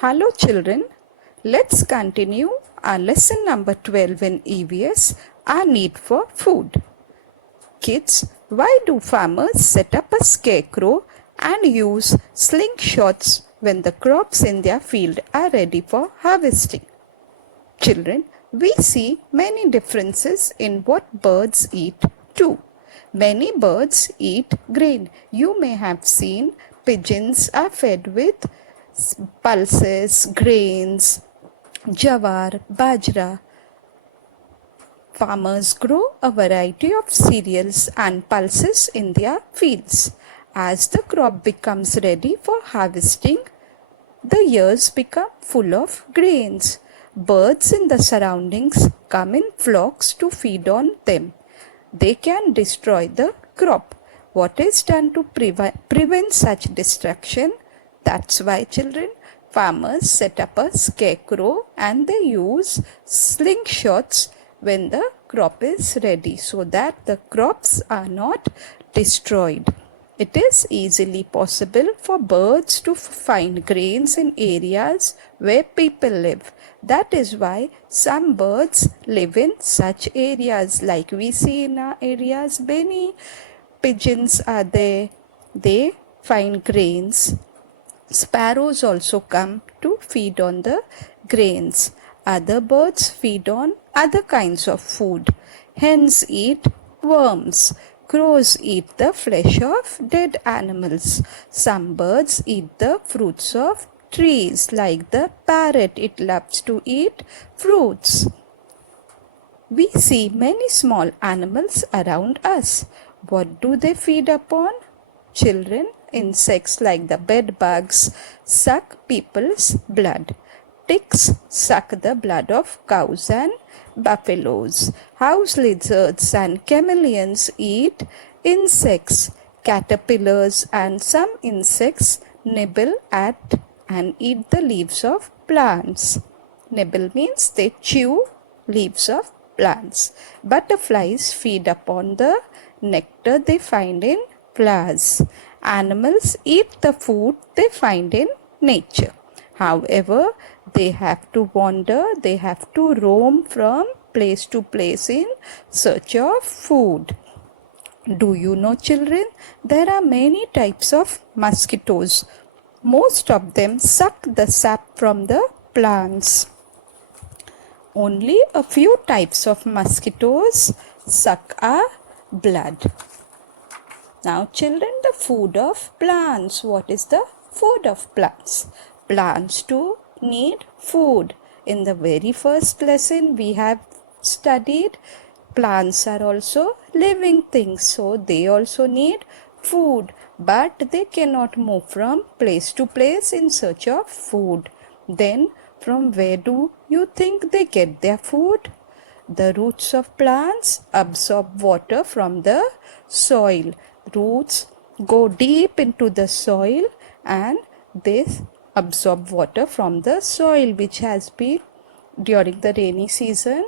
Hello children, let's continue our lesson number 12 in EVS, our need for food. Kids, why do farmers set up a scarecrow and use slingshots when the crops in their field are ready for harvesting? Children, we see many differences in what birds eat too. Many birds eat grain. You may have seen pigeons are fed with pulses, grains, jawar, bajra. Farmers grow a variety of cereals and pulses in their fields. As the crop becomes ready for harvesting, the ears become full of grains. Birds in the surroundings come in flocks to feed on them. They can destroy the crop. What is done to prevent such destruction? That's why, children, farmers set up a scarecrow and they use slingshots when the crop is ready so that the crops are not destroyed. It is easily possible for birds to find grains in areas where people live. That is why some birds live in such areas, like we see in our areas. Many pigeons are there. They find grains. Sparrows also come to feed on the grains. Other birds feed on other kinds of food. Hens eat worms. Crows eat the flesh of dead animals. Some birds eat the fruits of trees, like the parrot. It loves to eat fruits. We see many small animals around us. What do they feed upon? Children, insects like the bed bugs suck people's blood. Ticks suck the blood of cows and buffaloes. House lizards and chameleons eat insects. Caterpillars and some insects nibble at and eat the leaves of plants. Nibble means they chew leaves of plants. Butterflies feed upon the nectar they find in flowers. Animals eat the food they find in nature. However, they have to wander, they have to roam from place to place in search of food. Do you know, children, there are many types of mosquitoes. Most of them suck the sap from the plants. Only a few types of mosquitoes suck our blood. Now, children, the food of plants. What is the food of plants? Plants too need food. In the very first lesson, we have studied plants are also living things, so they also need food, but they cannot move from place to place in search of food. Then, from where do you think they get their food? The roots of plants absorb water from the soil. Roots go deep into the soil and they absorb water from the soil, which has been during the rainy season.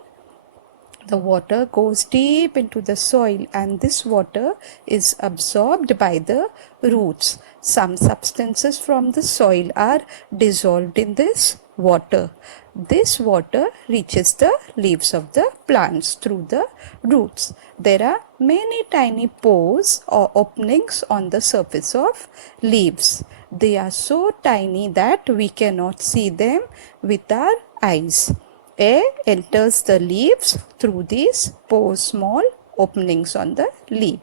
The water goes deep into the soil and this water is absorbed by the roots. Some substances from the soil are dissolved in this water. This water reaches the leaves of the plants through the roots. There are many tiny pores or openings on the surface of leaves. They are so tiny that we cannot see them with our eyes. Air enters the leaves through these pores, small openings on the leaf.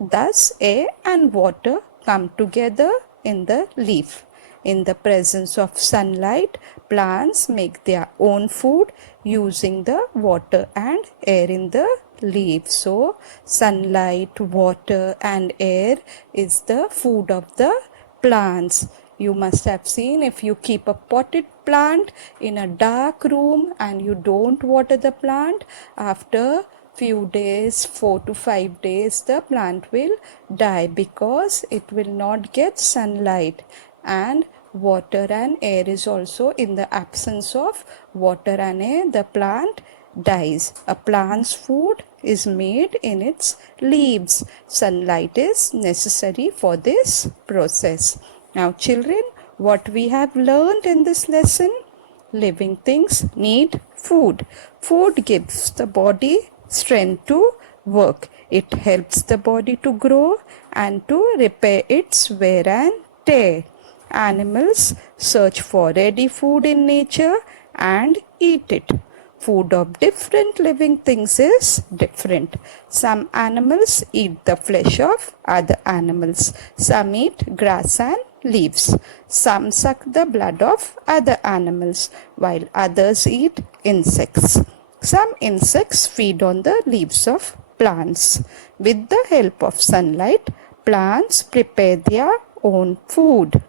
Thus, air and water come together in the leaf. In the presence of sunlight, plants make their own food using the water and air in the leaf. So, sunlight, water and air is the food of the plants. You must have seen, if you keep a potted plant in a dark room and you don't water the plant, after few days, 4 to 5 days, the plant will die because it will not get sunlight. And water and air is also, in the absence of water and air, the plant dies. A plant's food is made in its leaves. Sunlight is necessary for this process. Now, children, What we have learned in this lesson? Living things need food. Food gives the body strength to work. It helps the body to grow and to repair its wear and tear. Animals search for ready food in nature and eat it. Food of different living things is different. Some animals eat the flesh of other animals. Some eat grass and leaves. Some suck the blood of other animals, while others eat insects. Some insects feed on the leaves of plants. With the help of sunlight, plants prepare their own food.